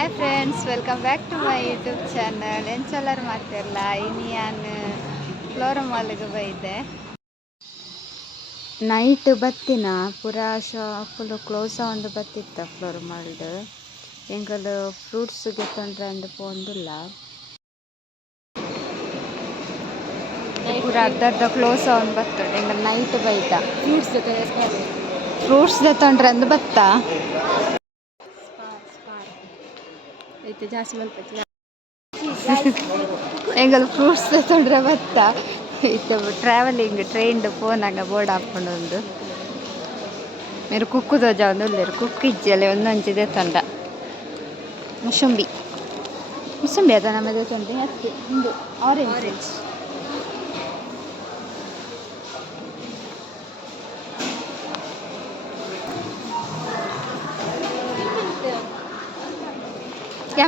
Hi friends, welcome back to my YouTube channel. ಎಂಚಲ್ಲರು ಮಾಡ್ತಿರಲ್ಲ ಇನ್ನು ನಾನು ಫ್ಲೋರ್ ಮಾಲ್ಗೆ ಬೈದೆ. ನೈಟ್ ಬತ್ತಿನ ಪೂರಾ ಶಾಪುಲು ಕ್ಲೋಸ್ ಆಗೊಂಡು ಬತ್ತಿತ್ತ ಫ್ಲೋರ್ ಮಾಲ್ಡ್. ಎಂಕಲು ಫ್ರೂಟ್ಸ್ಗೆ ತೊಂದರೆ ಅಂದು ಪೋಂದಿಲ್ಲ. ಪೂರ ಅರ್ಧ ಕ್ಲೋಸ್ ಆಗೊಂಡು ಬತ್ತುಂಡು. ಎಂಕಲ್ ನೈಟ್ ಬೈತ ಫ್ರೂಟ್ಸ್ ತೊಂದರೆ ಅಂದು ಬತ್ತ ಎಂಗಲ್ ಫ್ರೂಟ್ಸ್ ತೊಂದರೆ ಬತ್ತ ಇತ್ತು. ಟ್ರಾವೆಲಿಂಗ್ ಟ್ರೈನ್ಡ್ ಫೋನಾಗ ಬೋರ್ಡ್ ಹಾಕ್ಕೊಂಡು ಒಂದು మీరు ಕುಕ್ಕು ದೋಜ ಒಂದು ಒಳ್ಳೆರು ಕುಕ್ಕು ಇಜ್ಜಲೆ ಒಂದೊಂಚಿದೆ ತಂಡ ಮುಸಂಬಿ ಅದ ನಮ್ಮದೇ ತಂದೆ ಅತ್ತೆ ಒಂದು ಆರೆಂಜ್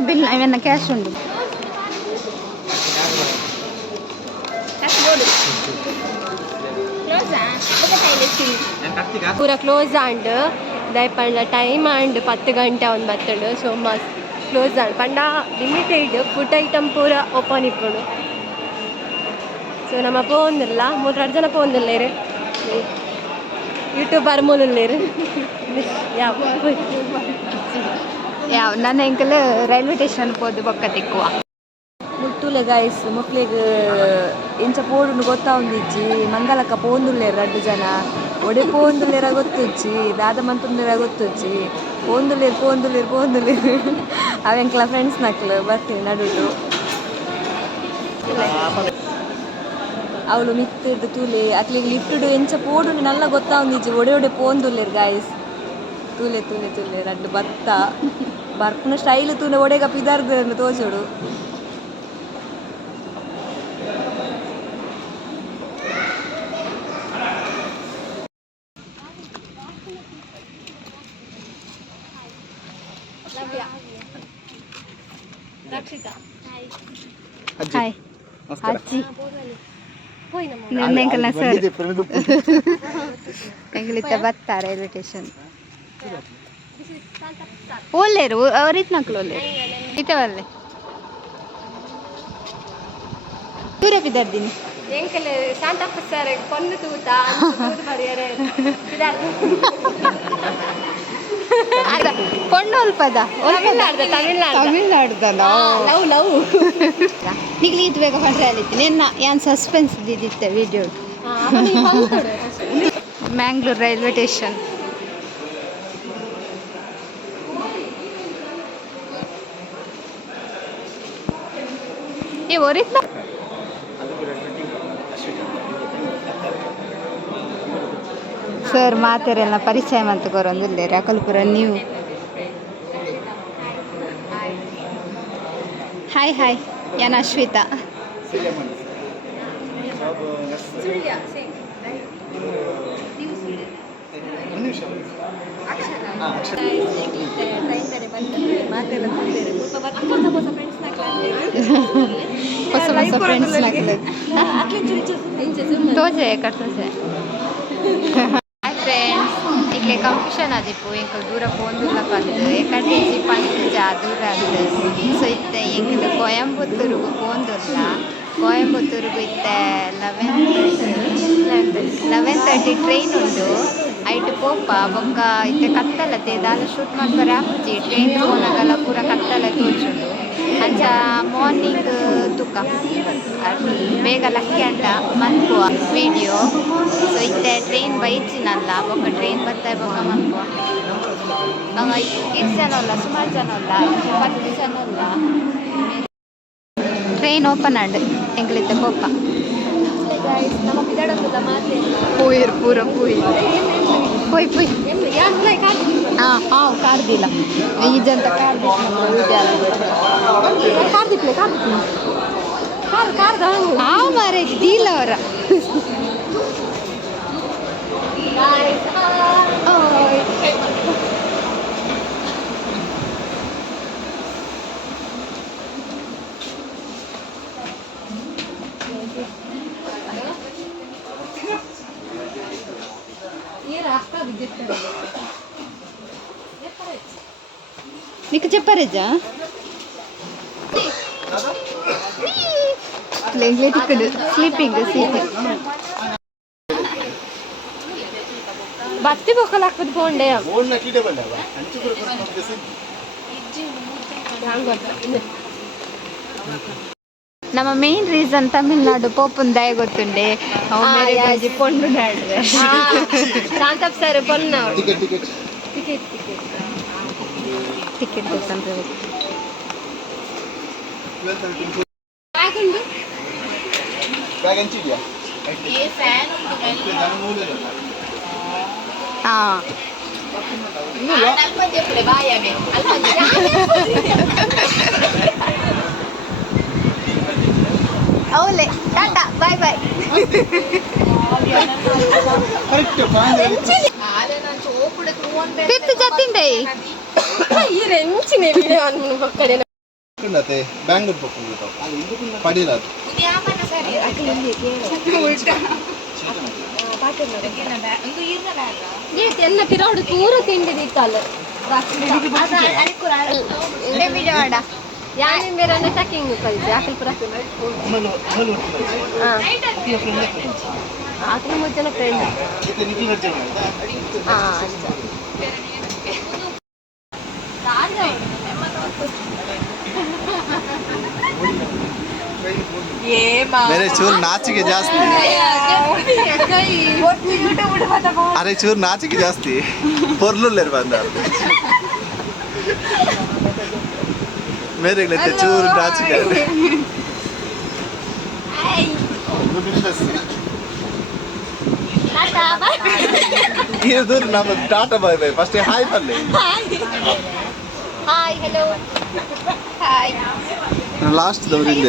బిల్ ఏమైనా క్యాష్ ఉండు ಪೂರ ಕ್ಲೋಸ್ ಆಂಡ್ ದಯಪಂಡ ಟೈಮ್ ಆಂಡ್ 10 ಗಂಟೆ ಒಂದು ಬತ್ತಡು. ಸೊ ಮಸ್ತ್ ಕ್ಲೋಸ್ ಆಂಡ್ ಪಂಡ ಲಿಮಿಟೆಡ್ ಫುಡ್ ಐಟಮ್ ಪೂರ ಓಪನ್ ಇಪ್ಪುಡು. ಸೊ ನಮ್ಮ ಪೋಂದಿಲ್ಲ 3 ಜನ ಪೋಂದಿಲ್ಲೇರು ಯೂಟ್ಯೂಬರ್ ಮೂಲಲ್ಲೇರು ಯಾವ ನನ್ನ ಎಂಕಲ್ ರೈಲ್ವೆ ಸ್ಟೇಷನ್ ಹೋದು ಬೊಕ್ಕ ತಿಕ್ಕುವ ಮುಟ್ಟುಲೆ ಗಾಯ್ಸ್ ಮಕ್ಳಿಗೆ ಎಂಚ ಪೋಡುಂಡು ಗೊತ್ತಾವುಂದಿಜ್ಜಿ ಮಂಗಲಕ್ಕ ಪೋಂದುಲ್ಲೇರು 2 ಜನ ಒಡೆ ಪೋಂದುಲ್ಲೇರ ಗೊತ್ತುಜ್ಜಿ ದಾದ ಮಂತುಂದೇರ ಗೊತ್ತುಜ್ಜಿ ಪೋಂದುಲ್ಲೇರು ಅವೆಂಕ್ಲ ಫ್ರೆಂಡ್ಸ್ ನಕ್ಲು ಬರ್ತೀನಿ ನಡುಟು ಅವಳು ಮಿತ್ತಿಡ್ದು ತೂಲೆ ಅಕ್ಲಿಗೆ ಲಿಫ್ಟುಡು ಎಂಚ ಪೋಡುಂಡು ನಲ್ಲ ಗೊತ್ತಾವುಂದಿಜ್ಜಿ ಒಡೆ ಪೋಂದುಲ್ಲೇರು ಗಾಯ್ಸ್ ತೂಲೆ 2 ಬತ್ತ ಬರ್ಪುನ ಸ್ಟೈಲ್ ತೂನೆ ಒಡೆಗ ಪಿದಾರ್ದು ತೋಜುಡು. ಹಾಯ್ ಅಜ್ಜಿ ನೆಂಕಲ್ನ ಸರ್ ಎಂಗಲಿತ್ತ ಬತ್ತ ರೈಲ್ವೆ ಸ್ಟೇಷನ್ ಓಲ್ಲೇರು ಅವರಿತ್ ನಕ್ಲು ಓಲ್ಲೇರು ಇತವಲ್ಲೇ ದೂರ ಬಿದ್ದಾರ್ದಿನಿ ಎಂಕಲ್ ಶಾಂತಪ್ಪ ಸರ್ ಕೊಲ್ಲು ತೂತ ಬರೆಯರೆ ಪೊಣ್ಣು ಅಲ್ಪದ ತಮಿಳ್ನಾಡ್ದಲ್ಲ ನಿಗ್ಲಿ ಇದು ಬೇಗ ಹೊಂಡ್ರೆ ಅಲ್ಲಿತ್ತು ಏನ್ ಸಸ್ಪೆನ್ಸ್ ಇದ್ದಿತ್ತೆ ವಿಡಿಯೋ. ಮ್ಯಾಂಗ್ಳೂರ್ ರೈಲ್ವೆ ಸ್ಟೇಷನ್ ಒರಿತ್ ಸರ್ ಮಾತೆರೆಲ್ಲ ಪರಿಚಯ ಮಂತ ಕೊರೊಂದಿಲ್ಲೇರು ಅಕಲ್ಪುರ ನೀವು. ಹಾಯ್ ಯಾನ್ ಅಶ್ವಿತಾ. ಹೊಸ ಫ್ರೆಂಡ್ಸ್ ತೋಜೆ ಕಟ್ಸೆ ಫ್ರೆಂಡ್ಸ್ ಇಕ್ಲೆ ಕನ್ಫ್ಯೂಷನ್ ಆದಿಪ್ಪು ಎಂಕಲ್ ದೂರ ಪೋಂದುಲ್ಲ ಪಂದು ಎಕಡೆ ಪಂಚ ದೂರ ಅಂದು. ಸೊ ಇತ್ತೆ ಎಂಕಲ್ ಕೊಯಂಬತ್ತೂರ್ಗು ಪೋಂದುಲ್ಲ. ಕೊಯಂಬತ್ತೂರ್ಗು ಇತ್ತೆ 11:30 ಟ್ರೈನ್ ಉಂಡು. ಐಟ್ ಪೋಪ ಬೊಕ್ಕ ಇತ್ತೆ ಕತ್ತಲತ್ತೆ ದಾಲ ಶೂಟ್ ಮಾಡ್ಬಾರೆ ಆಪುಜಿ ಟ್ರೈನ್ ಪೋನಾಗಲ್ಲ ಪೂರ ಕತ್ತಲ ತೋಜುಂಡು. ಅಂಚ ಮಾರ್ನಿಂಗ್ ತುಕ ಬೇಗ ಲಕ್ಕಿ ಅಂಡ ಮನ್ಪುವ ವಿಡಿಯೋ. ಸೊ ಇತ್ತೆ ಟ್ರೈನ್ ಬೈಚಿನಲ್ಲ ಬೊಕ್ಕ ಟ್ರೈನ್ ಬತ್ತ ಬೊಕ್ಕ ಮನ್ಪುವ ಇಷ್ಟು ಜನ ಅಲ್ಲ ಸುಮಾರು ಜನ ಅಲ್ಲ 10 ಜನ ಅಲ್ಲ. ಟ್ರೈನ್ ಓಪನ್ ಆಂಡ್ ಎಂಗ್ಲಿತ್ತೆ ಪೋಪ ಪೂಯಿರ್ ಪೂರ ಪೂಯಿ ಹಾಂ ಕಾರ್ದಿಲ್ಲ ಈಜಂತ ಹಾಂ ಮಾರೇ ದೀಲ ಅವರ నీకు చెప్పారేజా ಗೊತ್ತಿಲ್ಲ ಎಂಗ್ಲೇ ತಿಕ್ಕದು ಸ್ಲೀಪಿಂಗ್ ಬತ್ತಿ ಬೊಕ್ಕಲು ಹಾಕೋದು ಬೋಂಡೆ ನಮ್ಮ ಮೇನ್ ರೀಸನ್ ತಮಿಳ್ನಾಡು ಪೋಪುನ್ ದಯ ಗೊತ್ತುಂಡೆ ಪೊಂಡು ನಾಡ್ರೆ ಶಾಂತಪ್ ಸರ್ ಪೊನ್ನ ಟಿಕೆಟ್ ಗೊತ್ತಂದ್ರೆ ಹಾಂ ಅವಲೇ ಟಾಟಾ ಬಾಯ್ ಬಾಯ್ ತಿತ್ತು ಜತ್ತಿಂಡೆ ಈ ರೆಂಚಿನ ವಿಡಿಯೋ ಅನ್ನು ಕಡೆ ಬ್ಯಾಂಗ್ಳೂರ್ ಪಡೀಲ ಎನ್ನ ಪಿರೋಡು ಪೂರ ತಿಂಡಿ ದಿತ್ತಲ್ಲ ಮಾಡ ಯಾನೆ ಬೇರೆ ಟಕಿಂಗ್ ಕಲಿಸಿ ಆಕಲ್ ಪುರ ಆಕಲ್ ಮುಚ್ಚನ ಫ್ರೆಂಡ್ मेरे चूर नाचिके जास्ती अरे चूर नाचिके जास्ती पोर्लू लेर बंदार मेरे लेते चूर नाचिके ये दूर नाम tata bye bye first hi पल्ले ಹಾಯ್ ಹೆಲೋ ಹಾಯ್ लास्ट दौरिंग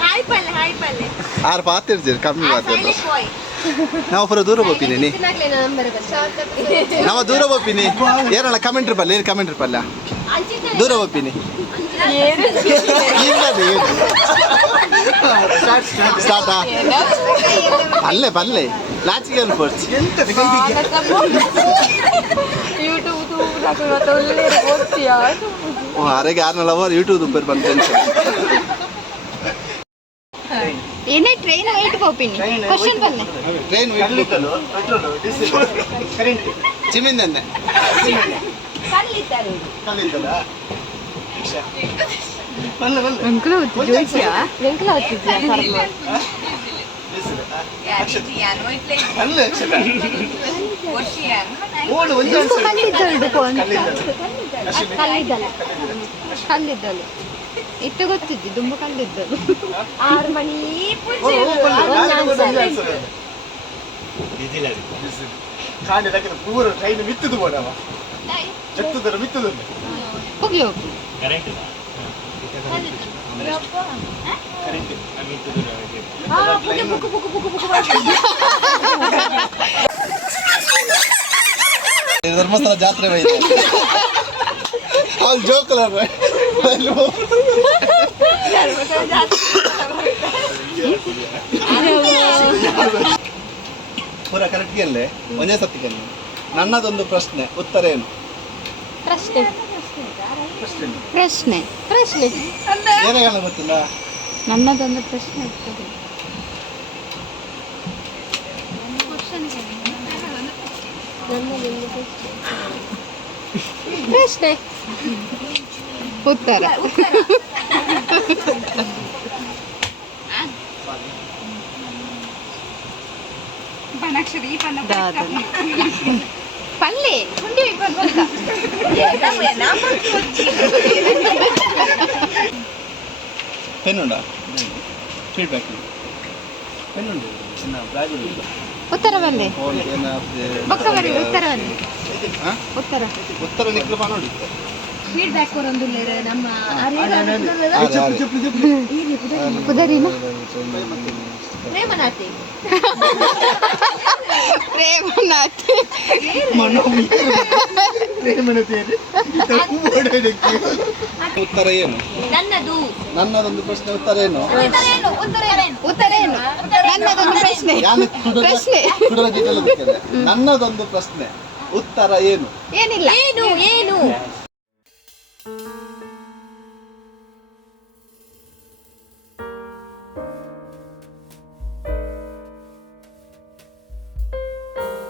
ಹಾಯ್ ಪಲ್ಲೆ ಆರ್ ಪಾತಿರ್ತೀರಿ ಕಮ್ಮಿ ಪಾತಿರ್ತ ನಾವು ಪೂರ ದೂರ ಹೋಗ್ತೀನಿ ನೀ ನಾವು ದೂರ ಹೋಗ್ತೀನಿ ಏನಲ್ಲ ಕಮೆಂಟ್ರಿ ಪಲ್ಲೆ ಏನು ಕಮೆಂಟ್ರಿ ಪಲ್ಯ ದೂರ ಹೋಗ್ತೀನಿ ಸ್ಟಾರ್ಟಾ ಅಲ್ಲೇ ಬಲ್ಲೆ ಲಾಚಿಗೆ ಅನ್ಪೋರ್ಚ್ ಓ ಅರೆಗೆ ಯಾರನ್ನಲ್ಲ ಯೂಟ್ಯೂಬ್ ಪೇರ್ ಬಂದು ಏನೇ ಟ್ರೈನ್ ವೇಟ್ ಹೋಗ್ತೀನಿ ಕ್ವಶನ್ ಬಂದೆ ಟ್ರೈನ್ ಚಿಮಿಂದನ್ನೆ ಅಂಕಲ್ ಜೋಯಿಸಿಯಾ ವೆಂಕಲ ಹೊತ್ತಿದ್ಯಾ ಕರ್ಮ ಕಲ್ಲಿದ್ದಲು ಇತ್ತು ಗೊತ್ತಿದ್ದಿ ತುಂಬ ಕಲ್ಲಿದ್ದಲು 6 ಮಣಿ ಪೂರ ಟ್ರೈನ್ ಮಿತ್ತದು ಬೋಡವ ಎತ್ತುದರ ಮಿತ್ತದು ಹೋಗಿ ಹೋಗಿ ಧರ್ಮಸ್ಥಳ ಜಾತ್ರೆ ಬೈತೆ ಅವ್ರು ಜೋಕಲ್ಲ ಪೂರ ಕರೆಕ್ಟ್ಗೆ ಅಲ್ಲೇ ಒಂದೇ ಸತ್ತಿಗೆ ನನ್ನದೊಂದು ಪ್ರಶ್ನೆ ಉತ್ತರ ಏನು ಪ್ರಶ್ನೆ ಪ್ರಶ್ನೆ ಪ್ರಶ್ನೆ ಏನಾಗಲ್ಲ ಗೊತ್ತಿಲ್ಲ ನನ್ನದೊಂದು ಪ್ರಶ್ನೆ ಇರ್ತದೆ ಪ್ರಶ್ನೆ ಉತ್ತರ ಪಲ್ಲೆ ಪೆನ್ನುಂಡ ಫೀಡ್ಬ್ಯಾಕ್ ಪೆನ್ನುಂಡು ಉತ್ತರ ಬಂದೆ ಬೊಕ್ಕ ಬರಲಿ ಉತ್ತರ ಬಂದೆ ಉತ್ತರ ಉತ್ತರ ನಿಖಿಲ ನೋಡಿ ಫೀಡ್ಬ್ಯಾಕ್ ಕೊರೊಂದುಲ್ಲೆರ್ ನಮ್ಮ ಕುದರಿನ ಪ್ರೇಮನಾಥಿ ಉತ್ತರ ಏನು ನನ್ನದೊಂದು ಪ್ರಶ್ನೆ ಉತ್ತರ ಏನು ನನ್ನದೊಂದು ಪ್ರಶ್ನೆ ನನ್ನದೊಂದು ಪ್ರಶ್ನೆ ಉತ್ತರ ಏನು ಏನಿಲ್ಲ ಏನು